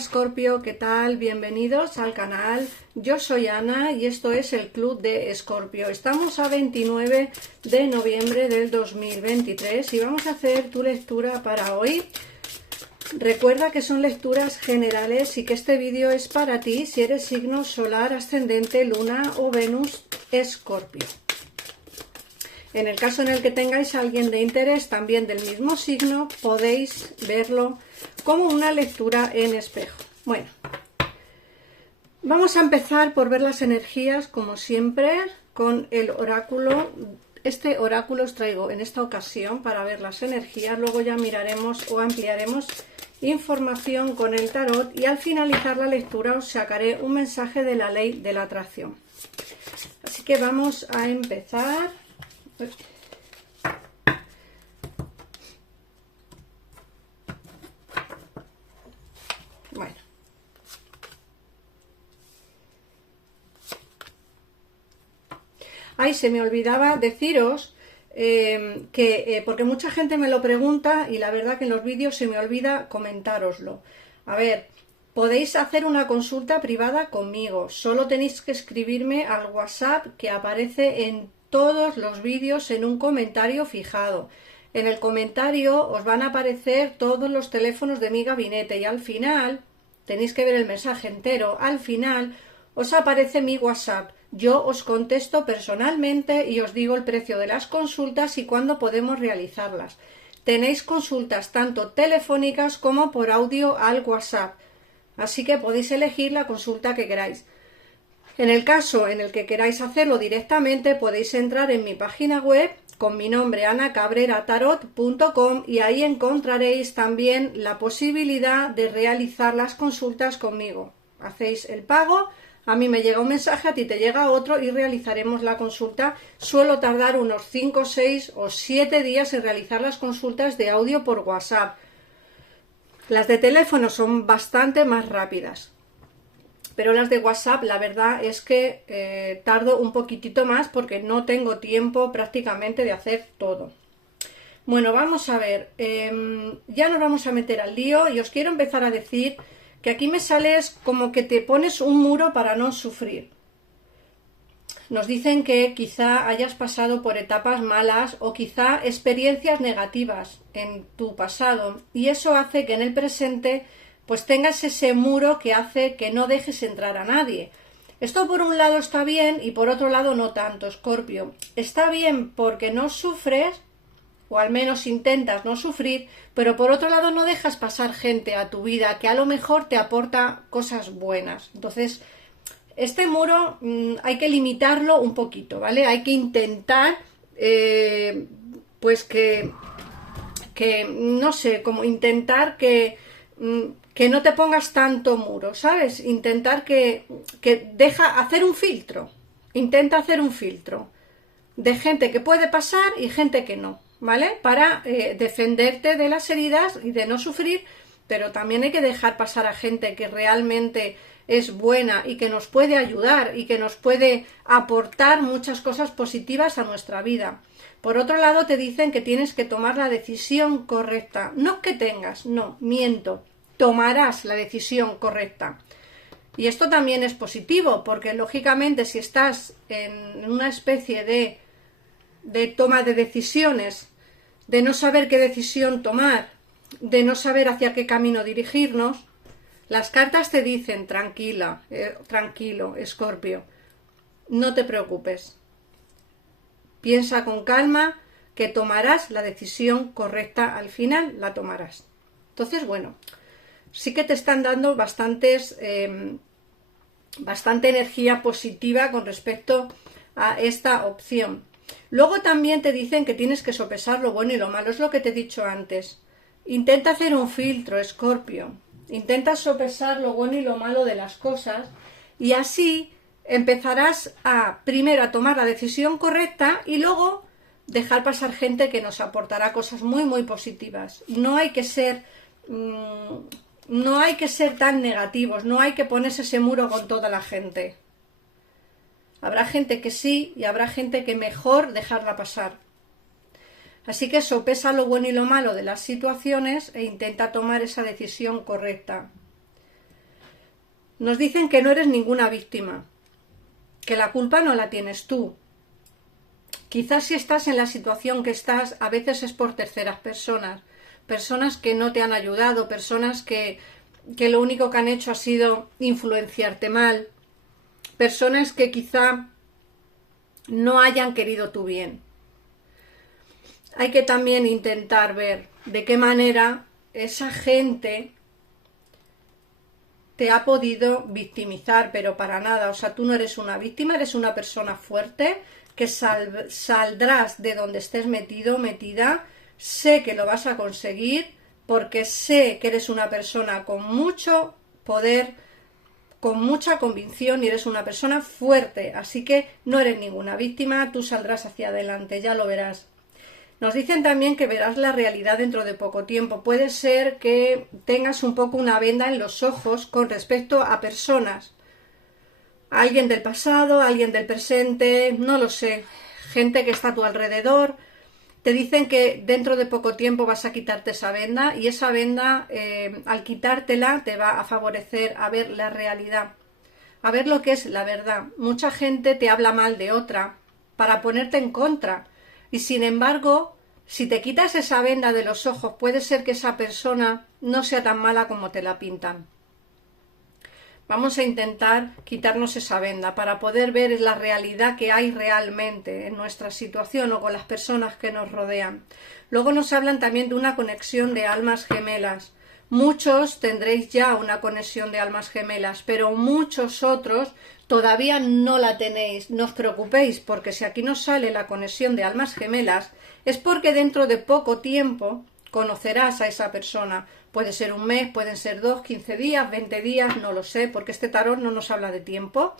Escorpio, ¿qué tal? Bienvenidos al canal. Yo soy Ana y esto es el Club de Escorpio. Estamos a 29 de noviembre del 2023 y vamos a hacer tu lectura para hoy. Recuerda que son lecturas generales y que este vídeo es para ti si eres signo solar, ascendente, luna o Venus Escorpio. En el caso en el que tengáis a alguien de interés también del mismo signo, podéis verlo como una lectura en espejo. Bueno, vamos a empezar por ver las energías, como siempre, con el oráculo. Este oráculo os traigo en esta ocasión para ver las energías, luego ya miraremos o ampliaremos información con el tarot y al finalizar la lectura os sacaré un mensaje de la ley de la atracción. Así que vamos a empezar. Bueno, ay, se me olvidaba deciros porque mucha gente me lo pregunta y la verdad que en los vídeos se me olvida comentároslo. A ver, podéis hacer una consulta privada conmigo, solo tenéis que escribirme al WhatsApp que aparece en todos los vídeos en un comentario fijado. En el comentario os van a aparecer todos los teléfonos de mi gabinete y al final, tenéis que ver el mensaje entero, al final os aparece mi WhatsApp. Yo os contesto personalmente y os digo el precio de las consultas y cuándo podemos realizarlas. Tenéis consultas tanto telefónicas como por audio al WhatsApp, así que podéis elegir la consulta que queráis. En el caso en el que queráis hacerlo directamente, podéis entrar en mi página web con mi nombre, anacabreratarot.com, y ahí encontraréis también la posibilidad de realizar las consultas conmigo. Hacéis el pago, a mí me llega un mensaje, a ti te llega otro y realizaremos la consulta. Suelo tardar unos 5, 6 o 7 días en realizar las consultas de audio por WhatsApp. Las de teléfono son bastante más rápidas, pero las de WhatsApp la verdad es que tardo un poquitito más porque no tengo tiempo prácticamente de hacer todo. Bueno, vamos a ver, ya nos vamos a meter al lío y os quiero empezar a decir que aquí me sales como que te pones un muro para no sufrir. Nos dicen que quizá hayas pasado por etapas malas o quizá experiencias negativas en tu pasado y eso hace que en el presente pues tengas ese muro que hace que no dejes entrar a nadie. Esto por un lado está bien y por otro lado no tanto, Escorpio. Está bien porque no sufres, o al menos intentas no sufrir, pero por otro lado no dejas pasar gente a tu vida que a lo mejor te aporta cosas buenas. Entonces, este muro hay que limitarlo un poquito, ¿vale? Hay que intentar, pues que no sé, como intentar que no te pongas tanto muro, ¿sabes? Intentar que hacer un filtro. Intenta hacer un filtro de gente que puede pasar y gente que no, ¿vale? Para defenderte de las heridas y de no sufrir, pero también hay que dejar pasar a gente que realmente es buena y que nos puede ayudar y que nos puede aportar muchas cosas positivas a nuestra vida. Por otro lado, te dicen que tienes que tomar la decisión correcta. No que tengas, no, miento. Tomarás la decisión correcta. Y esto también es positivo, porque lógicamente si estás en una especie de toma de decisiones, de no saber qué decisión tomar, de no saber hacia qué camino dirigirnos, las cartas te dicen, tranquila, tranquilo, Escorpio, no te preocupes. Piensa con calma que tomarás la decisión correcta, al final la tomarás. Entonces, bueno, sí que te están dando bastante energía positiva con respecto a esta opción. Luego también te dicen que tienes que sopesar lo bueno y lo malo, es lo que te he dicho antes. Intenta hacer un filtro, Escorpio. Intenta sopesar lo bueno y lo malo de las cosas y así empezarás primero a tomar la decisión correcta y luego dejar pasar gente que nos aportará cosas muy muy positivas. No hay que ser tan negativos, no hay que ponerse ese muro con toda la gente. Habrá gente que sí y habrá gente que mejor dejarla pasar. Así que sopesa lo bueno y lo malo de las situaciones e intenta tomar esa decisión correcta. Nos dicen que no eres ninguna víctima, que la culpa no la tienes tú. Quizás si estás en la situación que estás, a veces es por terceras personas, personas que no te han ayudado, personas que lo único que han hecho ha sido influenciarte mal, personas que quizá no hayan querido tu bien. Hay que también intentar ver de qué manera esa gente te ha podido victimizar, pero para nada. O sea, tú no eres una víctima, eres una persona fuerte que saldrás de donde estés metido, metida. Sé que lo vas a conseguir porque sé que eres una persona con mucho poder, con mucha convicción y eres una persona fuerte. Así que no eres ninguna víctima, tú saldrás hacia adelante, ya lo verás. Nos dicen también que verás la realidad dentro de poco tiempo. Puede ser que tengas un poco una venda en los ojos con respecto a personas. Alguien del pasado, alguien del presente, no lo sé. Gente que está a tu alrededor. Te dicen que dentro de poco tiempo vas a quitarte esa venda y esa venda, al quitártela, te va a favorecer a ver la realidad. A ver lo que es la verdad. Mucha gente te habla mal de otra para ponerte en contra. Y sin embargo, si te quitas esa venda de los ojos, puede ser que esa persona no sea tan mala como te la pintan. Vamos a intentar quitarnos esa venda para poder ver la realidad que hay realmente en nuestra situación o con las personas que nos rodean. Luego nos hablan también de una conexión de almas gemelas. Muchos tendréis ya una conexión de almas gemelas, pero muchos otros todavía no la tenéis. No os preocupéis, porque si aquí nos sale la conexión de almas gemelas, es porque dentro de poco tiempo conocerás a esa persona. Puede ser un mes, pueden ser 2, 15 días, 20 días, no lo sé, porque este tarot no nos habla de tiempo.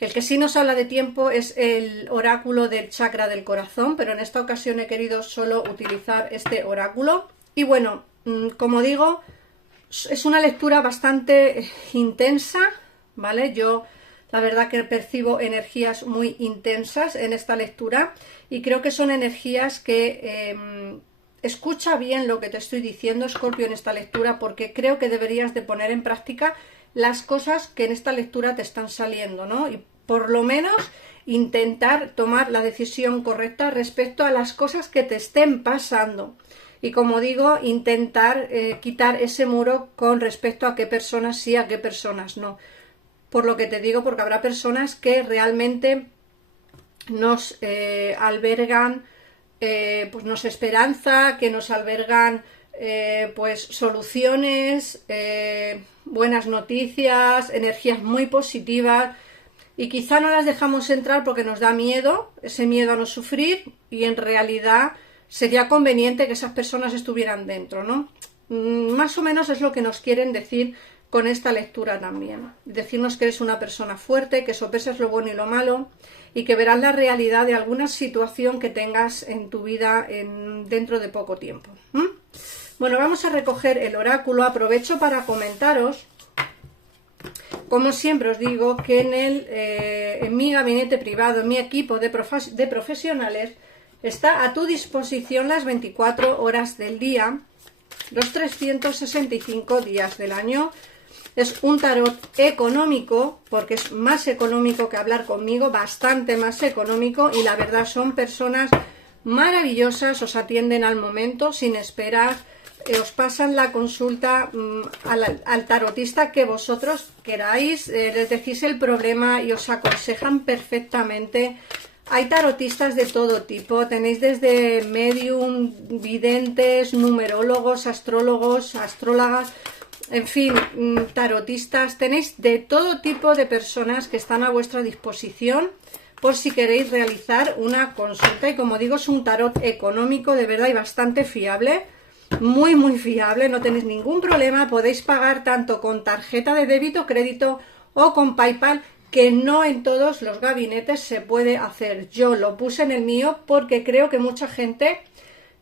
El que sí nos habla de tiempo es el oráculo del chakra del corazón, pero en esta ocasión he querido solo utilizar este oráculo. Y bueno, como digo, es una lectura bastante intensa, ¿vale? Yo la verdad que percibo energías muy intensas en esta lectura y creo que son energías que escucha bien lo que te estoy diciendo, Escorpio, en esta lectura, porque creo que deberías de poner en práctica las cosas que en esta lectura te están saliendo, ¿no? Y por lo menos intentar tomar la decisión correcta respecto a las cosas que te estén pasando. Y como digo, intentar quitar ese muro con respecto a qué personas sí, a qué personas no. Por lo que te digo, porque habrá personas que realmente nos albergan pues nos esperanza, que nos albergan pues soluciones, buenas noticias, energías muy positivas y quizá no las dejamos entrar porque nos da miedo, ese miedo a no sufrir y en realidad sería conveniente que esas personas estuvieran dentro, ¿no? Más o menos es lo que nos quieren decir con esta lectura también. Decirnos que eres una persona fuerte, que sopesas lo bueno y lo malo y que verás la realidad de alguna situación que tengas en tu vida dentro de poco tiempo. Bueno, vamos a recoger el oráculo. Aprovecho para comentaros, como siempre os digo, que en mi gabinete privado, en mi equipo de profesionales, está a tu disposición las 24 horas del día, los 365 días del año. Es un tarot económico, porque es más económico que hablar conmigo, bastante más económico, y la verdad son personas maravillosas, os atienden al momento, sin esperar, os pasan la consulta al tarotista que vosotros queráis, les decís el problema y os aconsejan perfectamente. Hay tarotistas de todo tipo, tenéis desde medium, videntes, numerólogos, astrólogos, astrólogas, en fin, tarotistas, tenéis de todo tipo de personas que están a vuestra disposición por si queréis realizar una consulta. Y como digo, es un tarot económico de verdad y bastante fiable, muy muy fiable, no tenéis ningún problema, podéis pagar tanto con tarjeta de débito, crédito o con PayPal, que no en todos los gabinetes se puede hacer. Yo lo puse en el mío porque creo que mucha gente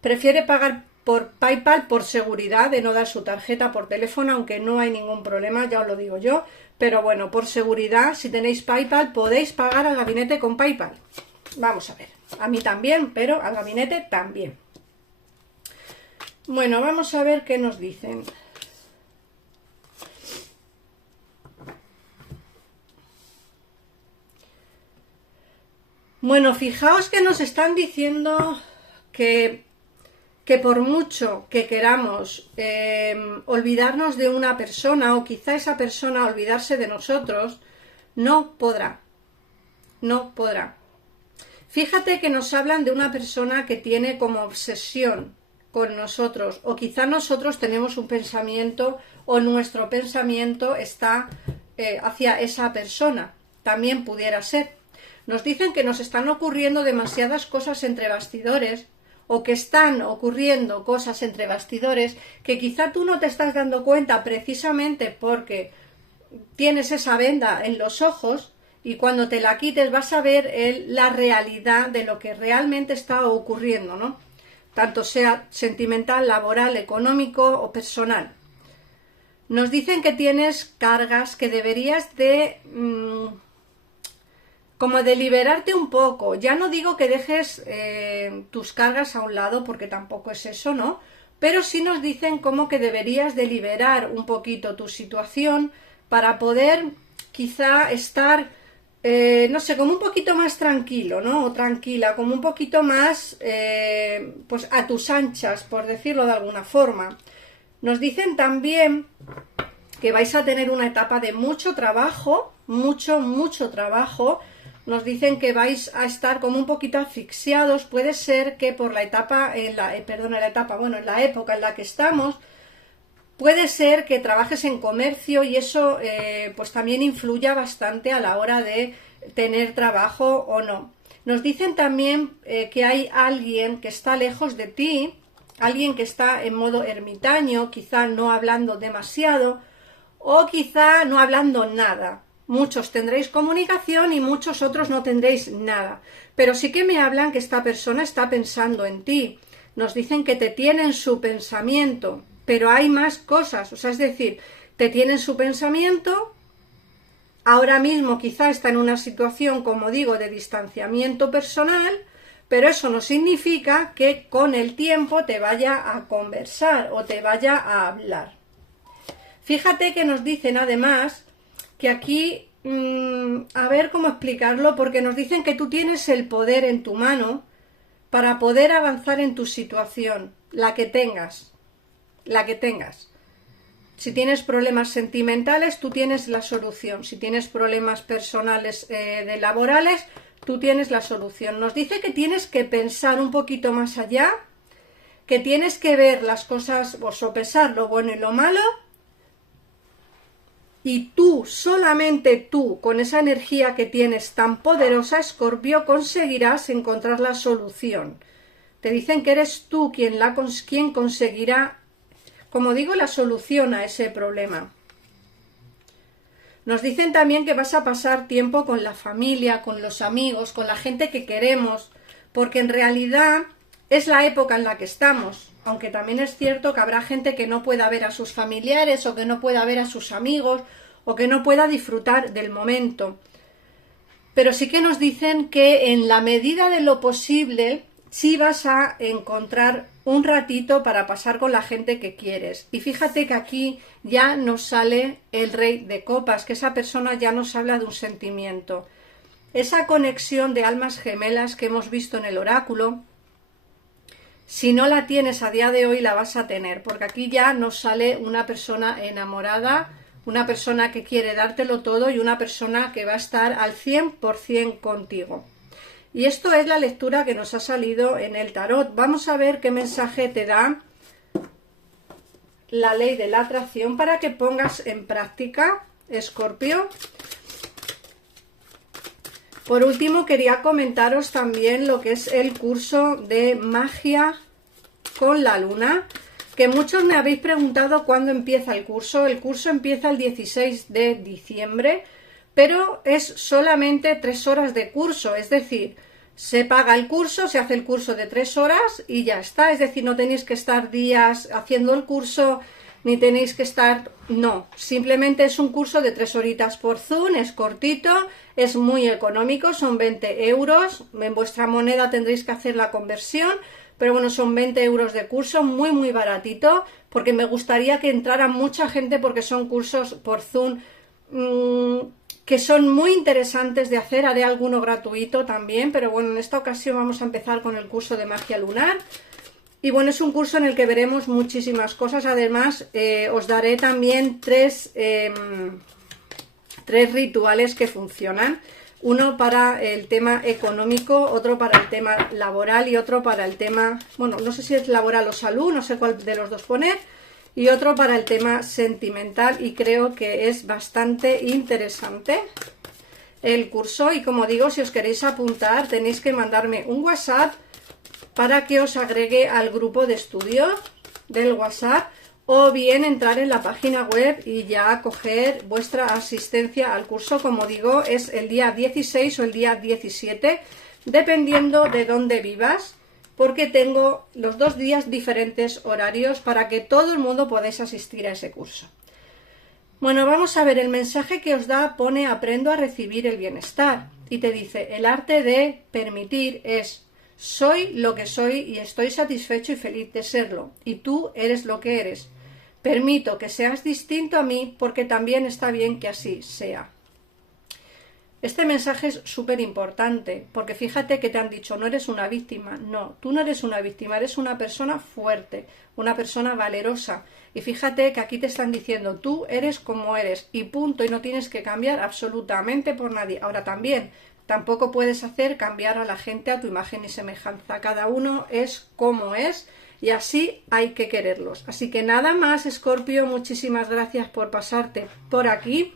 prefiere pagar por PayPal por seguridad de no dar su tarjeta por teléfono, aunque no hay ningún problema, ya os lo digo yo, pero bueno, por seguridad, si tenéis PayPal podéis pagar al gabinete con PayPal. Vamos a ver, a mí también, pero al gabinete también. Bueno, vamos a ver qué nos dicen. Bueno, fijaos que nos están diciendo que por mucho que queramos olvidarnos de una persona, o quizá esa persona olvidarse de nosotros, no podrá. No podrá. Fíjate que nos hablan de una persona que tiene como obsesión con nosotros, o quizá nosotros tenemos un pensamiento, o nuestro pensamiento está hacia esa persona. También pudiera ser. Nos dicen que nos están ocurriendo demasiadas cosas entre bastidores, o que están ocurriendo cosas entre bastidores que quizá tú no te estás dando cuenta precisamente porque tienes esa venda en los ojos, y cuando te la quites vas a ver la realidad de lo que realmente está ocurriendo, ¿no? Tanto sea sentimental, laboral, económico o personal. Nos dicen que tienes cargas que deberías de como de liberarte un poco. Ya no digo que dejes tus cargas a un lado, porque tampoco es eso, ¿no? Pero sí nos dicen como que deberías de liberar un poquito tu situación para poder quizá estar, no sé, como un poquito más tranquilo, ¿no? O tranquila, como un poquito más, pues a tus anchas, por decirlo de alguna forma. Nos dicen también que vais a tener una etapa de mucho trabajo, mucho trabajo. Nos dicen que vais a estar como un poquito asfixiados. Puede ser que por la etapa, en la época en la que estamos, puede ser que trabajes en comercio y eso pues también influya bastante a la hora de tener trabajo o no. Nos dicen también que hay alguien que está lejos de ti, alguien que está en modo ermitaño, quizá no hablando demasiado o quizá no hablando nada. Muchos tendréis comunicación y muchos otros no tendréis nada. Pero sí que me hablan que esta persona está pensando en ti. Nos dicen que te tienen su pensamiento, pero hay más cosas. O sea, es decir, te tienen su pensamiento. Ahora mismo quizá está en una situación, como digo, de distanciamiento personal, pero eso no significa que con el tiempo te vaya a conversar o te vaya a hablar. Fíjate que nos dicen además que aquí, a ver cómo explicarlo, porque nos dicen que tú tienes el poder en tu mano para poder avanzar en tu situación, la que tengas. Si tienes problemas sentimentales, tú tienes la solución. Si tienes problemas personales de laborales, tú tienes la solución. Nos dice que tienes que pensar un poquito más allá, que tienes que ver las cosas o sopesar lo bueno y lo malo. Y tú, solamente tú, con esa energía que tienes tan poderosa, Escorpio, conseguirás encontrar la solución. Te dicen que eres tú quien conseguirá, como digo, la solución a ese problema. Nos dicen también que vas a pasar tiempo con la familia, con los amigos, con la gente que queremos, porque en realidad es la época en la que estamos. Aunque también es cierto que habrá gente que no pueda ver a sus familiares o que no pueda ver a sus amigos o que no pueda disfrutar del momento. Pero sí que nos dicen que en la medida de lo posible sí vas a encontrar un ratito para pasar con la gente que quieres. Y fíjate que aquí ya nos sale el Rey de Copas, que esa persona ya nos habla de un sentimiento. Esa conexión de almas gemelas que hemos visto en el oráculo, si no la tienes a día de hoy, la vas a tener, porque aquí ya nos sale una persona enamorada, una persona que quiere dártelo todo y una persona que va a estar al 100% contigo. Y esto es la lectura que nos ha salido en el tarot. Vamos a ver qué mensaje te da la ley de la atracción para que pongas en práctica, Escorpio. Por último, quería comentaros también lo que es el curso de magia con la luna, que muchos me habéis preguntado cuándo empieza el curso. El curso empieza el 16 de diciembre, pero es solamente 3 horas de curso, es decir, se paga el curso, se hace el curso de 3 horas y ya está. Es decir, no tenéis que estar días haciendo el curso, ni tenéis que estar... No, simplemente es un curso de 3 horitas por Zoom, es cortito, es muy económico, son 20 euros. En vuestra moneda tendréis que hacer la conversión, pero bueno, son 20 euros de curso, muy baratito, porque me gustaría que entrara mucha gente, porque son cursos por Zoom que son muy interesantes de hacer. Haré alguno gratuito también, pero bueno, en esta ocasión vamos a empezar con el curso de magia lunar. Y bueno, es un curso en el que veremos muchísimas cosas. Además, os daré también tres rituales que funcionan. Uno para el tema económico, otro para el tema laboral y otro para el tema, bueno, no sé si es laboral o salud, no sé cuál de los dos poner, y otro para el tema sentimental, y creo que es bastante interesante el curso. Y como digo, si os queréis apuntar tenéis que mandarme un WhatsApp para que os agregue al grupo de estudio del WhatsApp, o bien entrar en la página web y ya coger vuestra asistencia al curso. Como digo, es el día 16 o el día 17, dependiendo de dónde vivas, porque tengo los 2 días diferentes horarios para que todo el mundo podáis asistir a ese curso. Bueno, vamos a ver, el mensaje que os da pone: aprendo a recibir el bienestar, y te dice: el arte de permitir es: soy lo que soy y estoy satisfecho y feliz de serlo, y tú eres lo que eres. Permito que seas distinto a mí porque también está bien que así sea. Este mensaje es súper importante, porque fíjate que te han dicho: no eres una víctima. No, tú no eres una víctima, eres una persona fuerte, una persona valerosa. Y fíjate que aquí te están diciendo: tú eres como eres y punto, y no tienes que cambiar absolutamente por nadie. Ahora también, tampoco puedes hacer cambiar a la gente a tu imagen y semejanza. Cada uno es como es y así hay que quererlos. Así que nada más, Escorpio, muchísimas gracias por pasarte por aquí.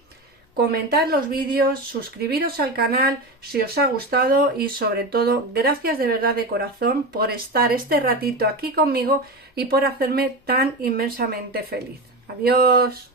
Comentad los vídeos, suscribiros al canal si os ha gustado, y sobre todo, gracias de verdad de corazón por estar este ratito aquí conmigo y por hacerme tan inmensamente feliz. Adiós.